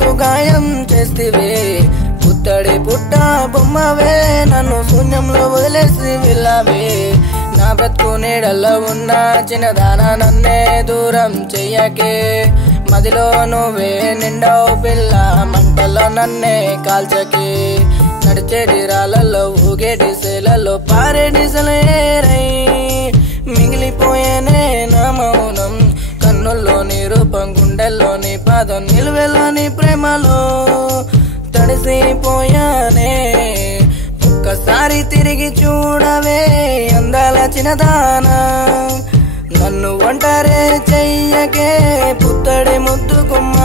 గుండెకు గాయం చేస్తివే పుత్తడి పుట్ట బొమ్మవే నన్ను శూన్యంలో వదిలేసి వెళ్ళావే నా బ్రతుకు నీడల్లో ఉన్న చిన్నదానా నన్నే దూరం చెయ్యకే మదిలో నువ్వే నిండావు పిల్ల మంటల్లో నన్నే కాల్చకే నడిచేటి రాళ్ళల్లో ఊగేటి శైలలో పారేటి సెలయేరై మిగిలిపోయేనే నా మౌనం కన్నుల్లోని రూపం గుండెల్లోని పాదం నిలువెల్లోని ప్రేమలో తడిసిపోయానే ఒక్కసారి తిరిగి చూడవే అందాల చిన్నదానా నన్ను ఒంటరే చెయ్యకే పుత్తడి ముద్దు గుమ్మ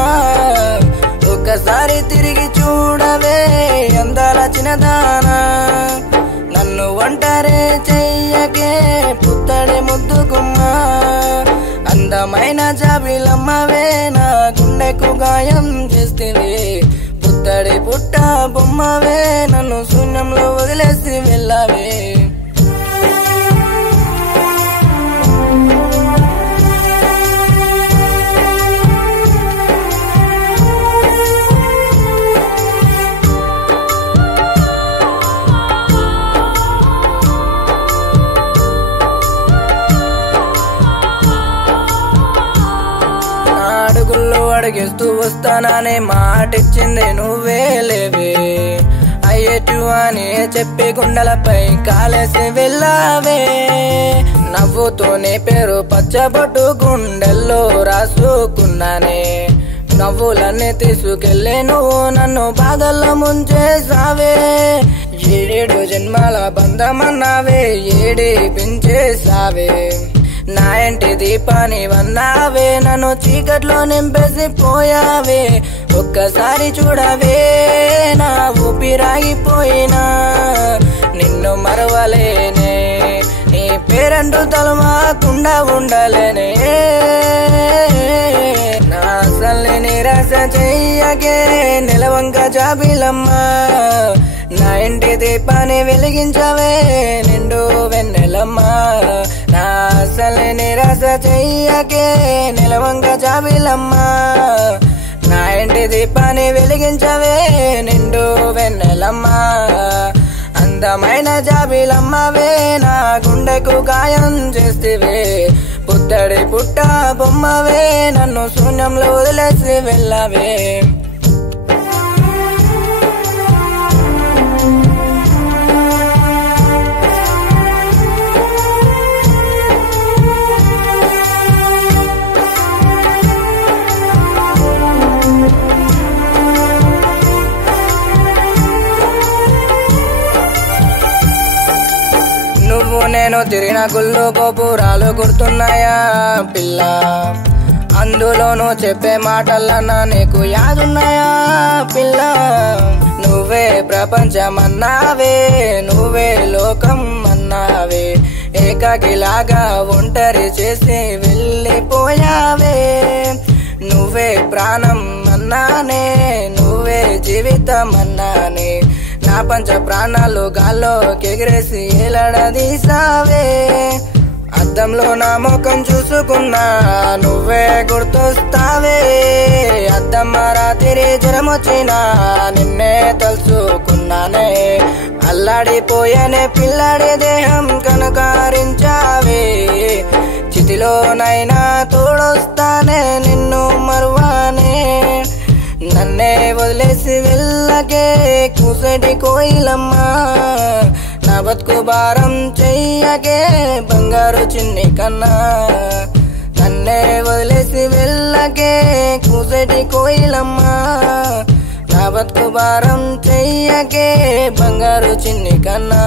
ఒక్కసారి తిరిగి చూడవే అందాల చిన్నదానా నన్ను ఒంటరే చెయ్యకే పుత్తడి ముద్దు గుమ్మ అందమైన జాబిలమ్మవే నా గుండెకు గాయం చేస్తుంది పుత్తడి పుట్ట బొమ్మవే నన్ను శూన్యంలో వదిలేసి వెళ్ళావే అడుగుల్లో అడిగిస్తూ వస్తాననే మాటిచ్చింది నువ్వే లేవే అయ్యేటు అని చెప్పి గుండెలపై కాలేసి వెళ్ళావే నవ్వుతోనే పేరు పచ్చబొట్టు గుండెల్లో రాసుకున్నానే నవ్వులన్నీ తీసుకెళ్ళే నువ్వు నన్ను బాధల్లో ముంచేసావే ఏడేడు జన్మాల బంధమన్నావే ఏడిపించేసావే నా ఇంటి దీపాని వన్నావే నన్ను చీకట్లో నింపేసి పోయావే ఒక్కసారి చూడవే నా ఊపిరాగిపోయినా నిన్ను మరవలేనే నీ పేరంటూ తలమాకుండా ఉండలేనే నా అసల్ని నిరాశ చెయ్యకే నిలవంక జాబిలమ్మ నా ఇంటి దీపాన్ని వెలిగించవే నిండు వెన్నెలమ్మ నా అసలు నిరాశ చెయ్యకే నిలవంక జాబిలమ్మ నా ఇంటి దీపాన్ని వెలిగించవే నిండు వెన్నెలమ్మ అందమైన జాబిలమ్మవే నా గుండెకు గాయం చేస్తేవే పుత్తడి పుట్ట బొమ్మవే నన్ను శూన్యంలో వదిలేసి వెళ్ళావే నేను తిరిగిన గుళ్ళు గోపురాలు గుర్తున్నాయా పిల్ల అందులోనూ చెప్పే మాటలన్నా నీకు యాదున్నాయా పిల్ల నువ్వే ప్రపంచమన్నావే నువ్వే లోకం అన్నావే ఏకాకిలాగా ఒంటరి చేసి వెళ్ళిపోయావే నువ్వే ప్రాణం అన్నానే నువ్వే జీవితం అన్నానే నా పంచ ప్రాణాలు గాల్లో ఎగిరేసి ఏలడదీసావే అద్దంలో నా ముఖం చూసుకున్నా నువ్వే గుర్తొస్తావే అద్దమ్మ రాత్రి జ్వరమొచ్చినా నిన్నే తలుచుకున్నానే అల్లాడిపోయానే పిల్లాడి దేహం కనకారించావే చితిలోనైనా తోడొస్తానే నిన్ను మరువానే నన్నే వదిలేసి వెళ్ళకే కూసటి కోయిలమ్మ నా బతుకు భారం చెయ్యకే బంగారు చిన్ని కన్నా నన్నే వదిలేసి వెళ్ళకే కూసటి కోయిలమ్మ నా బతుకు భారం చెయ్యకే బంగారు చిన్ని కన్నా